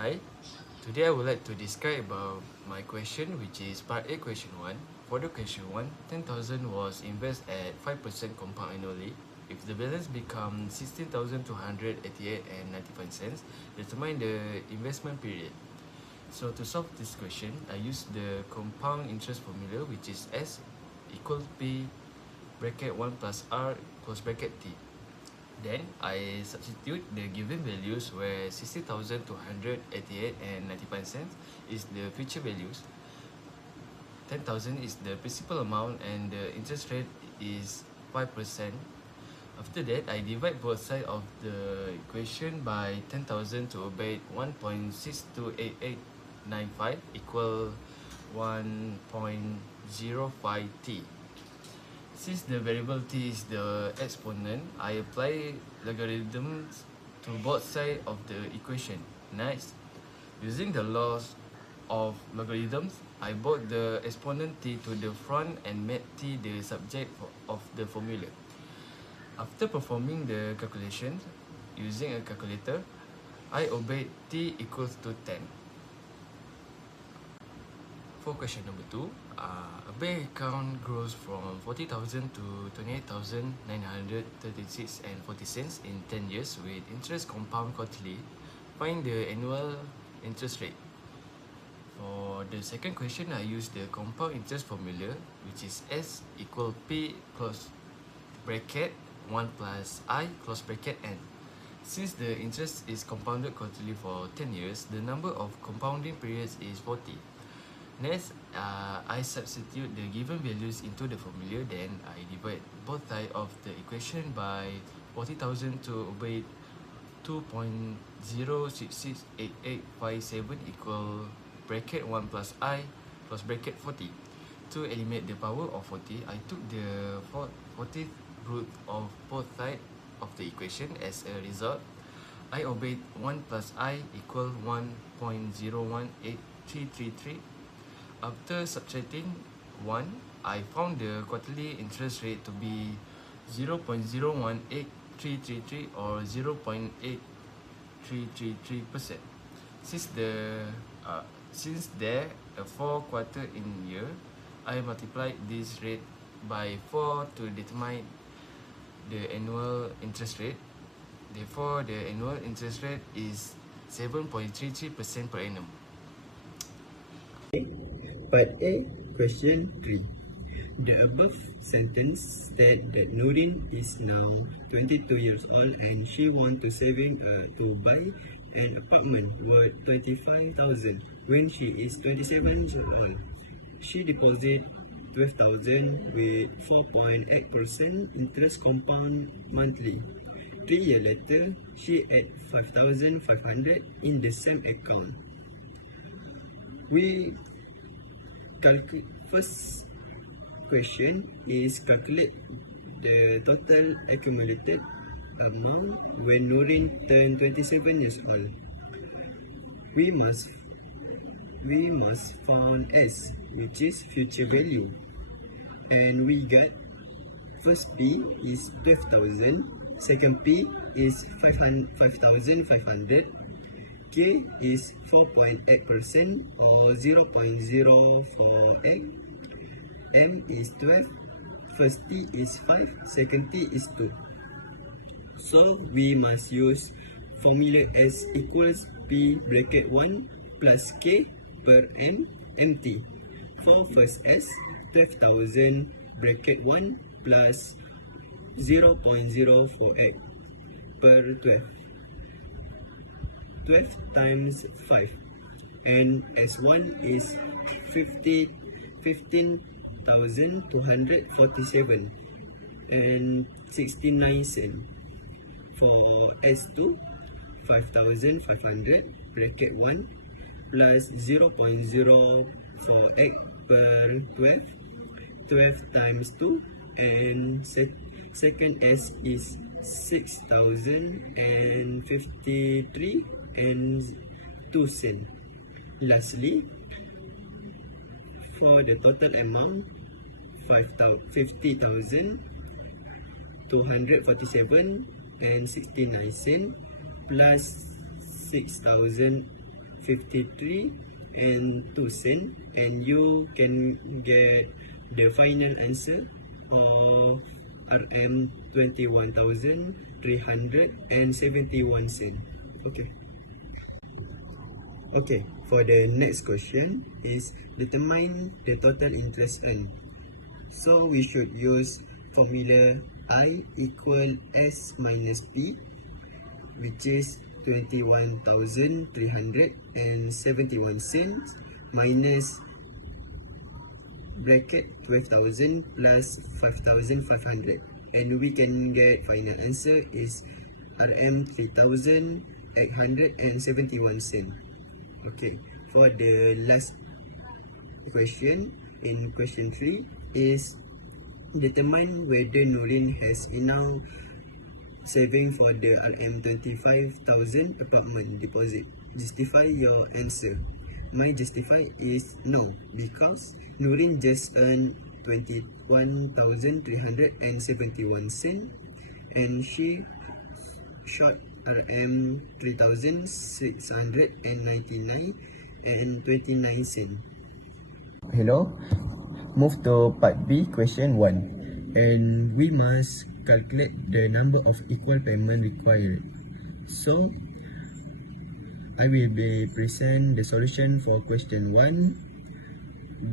Hi, today I would like to describe about my question, which is part A, question 1. For the question 1, 10,000 was invested at 5% compound annually. If the balance becomes 16,288 and 95 cents, determine the investment period. So to solve this question, I use the compound interest formula, which is S equal P bracket 1 plus R close bracket T. Then I substitute the given values where 60,288 and 95 cents is the future values, 10,000 is the principal amount, and the interest rate is 5%. After that, I divide both sides of the equation by 10,000 to obey 1.628895 equal 1.05t. Since the variable t is the exponent, I apply logarithms to both sides of the equation. Next, using the laws of logarithms, I brought the exponent t to the front and made t the subject of the formula. After performing the calculations using a calculator, I obeyed t equals to 10. For question number 2, a bank account grows from 40,000 to 28,936 and 40 cents in 10 years with interest compound quarterly. Find the annual interest rate. For the second question, I use the compound interest formula, which is S equal P close bracket 1 plus I close bracket N. Since the interest is compounded quarterly for 10 years, the number of compounding periods is 40. Next, I substitute the given values into the formula, then I divide both sides of the equation by 40,000 to obey 2.0668857 equal bracket 1 plus I plus bracket 40. To eliminate the power of 40, I took the 40th root of both sides of the equation. As a result, I obeyed 1 plus I equal 1.018333. After subtracting 1, I found the quarterly interest rate to be 0.018333 or 0.8333%. Since there are 4 quarters in year, I multiplied this rate by 4 to determine the annual interest rate. Therefore, the annual interest rate is 7.33% per annum. Part A, question 3. The above sentence states that Nurin is now 22 years old and she wants to buy an apartment worth 25,000 when she is 27 years old. She deposits 12,000 with 4.8% interest compound monthly. 3 years later, she adds 5,500 in the same account. First question is calculate the total accumulated amount when Nurin turned 27 years old. We must find S, which is future value, and we got first P is 12,000, second P is 5,500. K is 4.8% or 0.048. M is 12. First T is 5. Second T is 2. So we must use formula S equals P bracket 1 plus K per M MT. For first S, 12,000 bracket 1 plus 0.048 per 12. 12 times 5, and S1 is 15,247 and 69 cents. For S2, 5,500 bracket 1 plus 0.048 per 12, 12 times 2, and second S is 6,053 and 2 cents. Lastly, for the total amount, 50,247 and 69 cents plus 6,053 53 and 2 cent, and you can get the final answer of RM 21,371 cent. Okay, for the next question is determine the total interest earned. So we should use formula I equal S minus P, which is 21,371 cents minus bracket 12,000 plus 5,500, and we can get final answer is RM 3,871 cents. Okay, for the last question, in question 3 is determine whether Nurin has enough saving for the RM 25,000 apartment deposit. Justify your answer. My justify is no, because Nurin just earned 21,371 cents and she short RM 3,699 and 29 cents. Hello, move to part B, question 1. And we must calculate the number of equal payment required. So, I will be present the solution for question 1.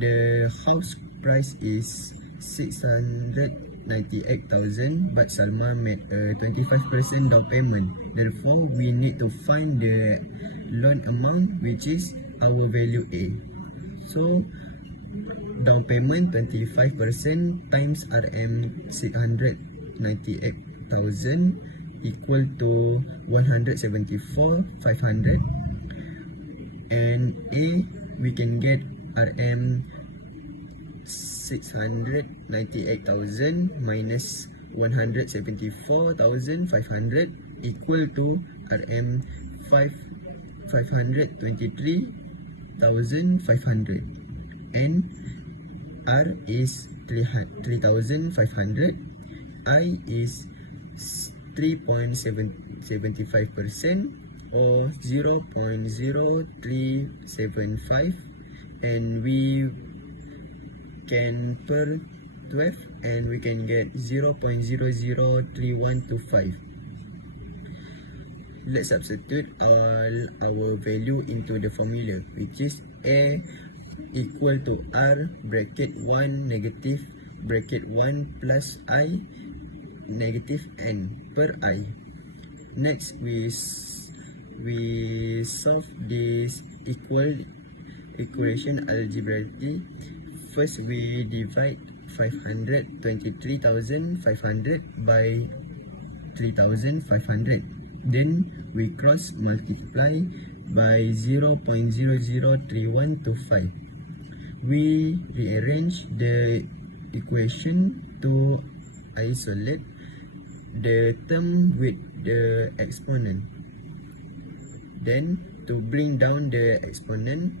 The house price is 698,000, but Salma made a 25% down payment. Therefore, we need to find the loan amount, which is our value A. So, down payment 25% times RM 698,000 equal to 174,500, and A we can get RM 698,000 minus 174,500 equal to RM 523,500, and R is 3,500, I is 3.75% or 0.0375, and we can per 12 and we can get 0.003125. Let's substitute all our value into the formula, which is A equal to R bracket 1 negative bracket 1 plus I negative N per I. Next, we solve this equation algebraically. First, we divide 523,500 by 3,500. Then we cross multiply by 0.003125. We rearrange the equation to isolate the term with the exponent. Then, to bring down the exponent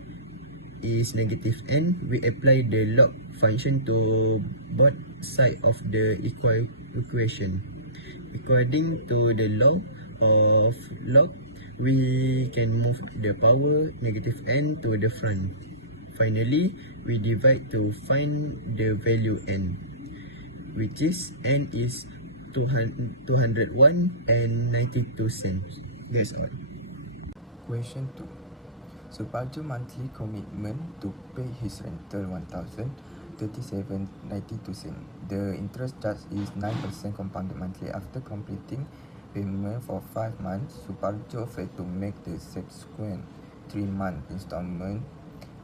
is negative n, we apply the log function to both sides of the equation. According to the law of log, we can move the power negative n to the front. Finally, we divide to find the value n, which is n is 201 and 92 cents. That's all. Question 2. Suparjo monthly commitment to pay his rental 1,037.92 cents. The interest charge is 9% compounded monthly. After completing payment for 5 months, Suparjo failed to make the subsequent 3-month installment.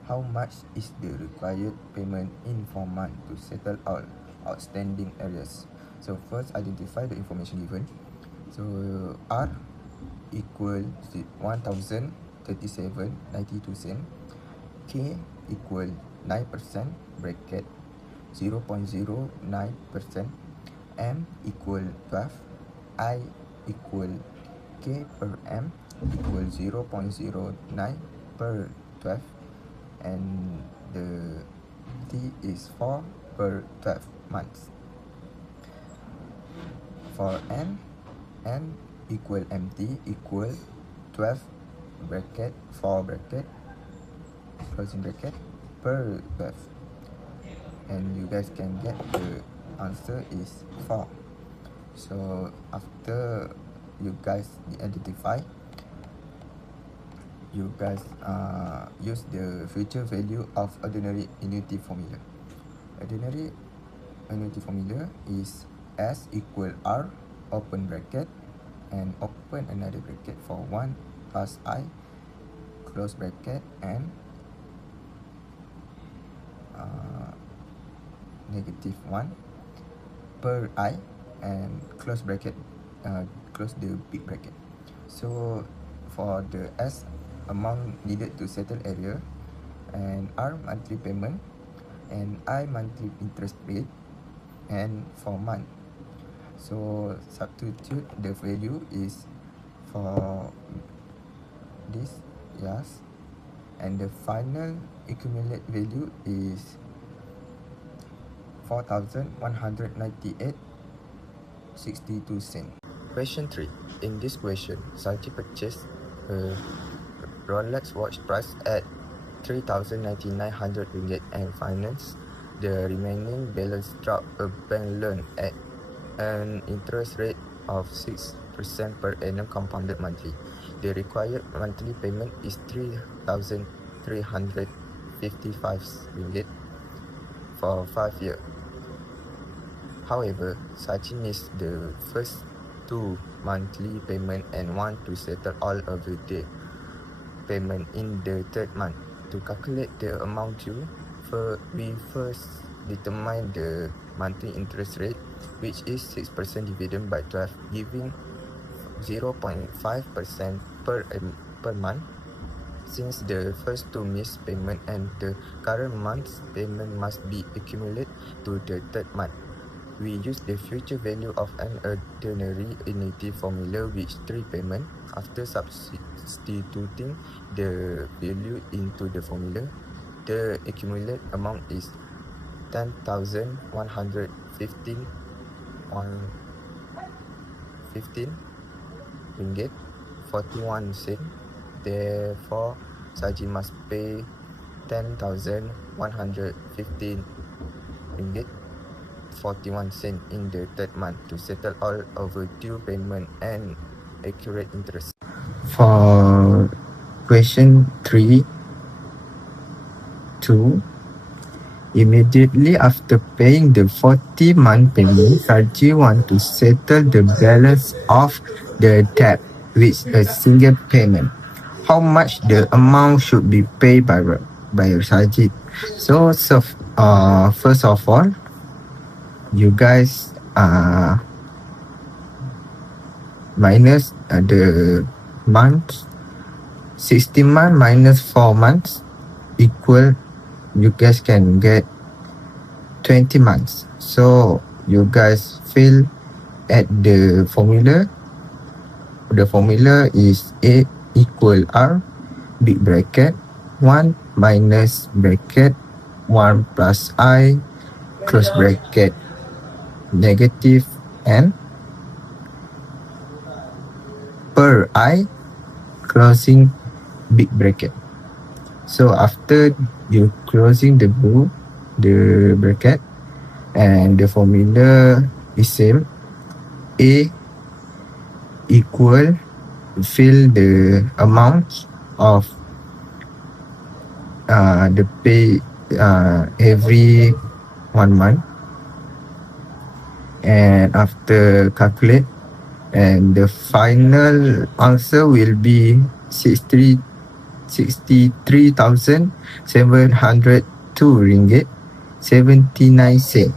How much is the required payment in 4 months to settle all outstanding areas? So first, identify the information given. So R equal 1,037.92 cents. K equal 9% bracket 0.09%. M equal 12. I equal K per M equal 0.09 per 12, and the T is 4 per 12 months. For N equal MT equal 12 bracket, 4 bracket, closing bracket per graph, and you guys can get the answer is 4. So after you guys identify, you guys use the future value of ordinary annuity formula. Ordinary annuity formula is S equal R, open bracket, and open another bracket for 1 plus I, close bracket, and negative 1 per I, and close bracket, close the big bracket. So for the S, amount needed to settle area, and R, monthly payment, and I, monthly interest rate, and for month. So substitute the value is for this, yes, and the final accumulate value is 4,198.62 cents. Question 3. In this question, Saji purchased a Rolex watch price at 3,900 ringgit and financed the remaining balance through a bank loan at an interest rate of 6% per annum compounded monthly. The required monthly payment is 3,355 ringgit for 5 years. However, Saji needs the first 2 monthly payment and want to settle all of the payment in the 3rd month. To calculate the amount due, we first determine the monthly interest rate, which is 6% divided by 12, giving 0.5% per month. Since the first 2 missed payment and the current month's payment must be accumulated to the 3rd month, we use the future value of an ordinary annuity formula with 3 payments. After substituting the value into the formula, the accumulated amount is 10,115 ringgit 41 cents. Therefore, Saji must pay 10,115 ringgit 41 cents in the 3rd month to settle all overdue payment and accurate interest. For question 3, 2, immediately after paying the 40-month payment, Saji want to settle the balance of the debt with a single payment. How much the amount should be paid by Saji? So first of all, you guys minus the months. 60 months minus 4 months equal, you guys can get 20 months. So you guys fill at the formula. The formula is A equal R, big bracket, 1 minus bracket, 1 plus I, close bracket, negative n per I, closing big bracket. So after you closing the bracket, and the formula is same. A equal, fill the amount of the pay every 1 month, and after calculate, and the final answer will be 63,702 ringgit 79 cents.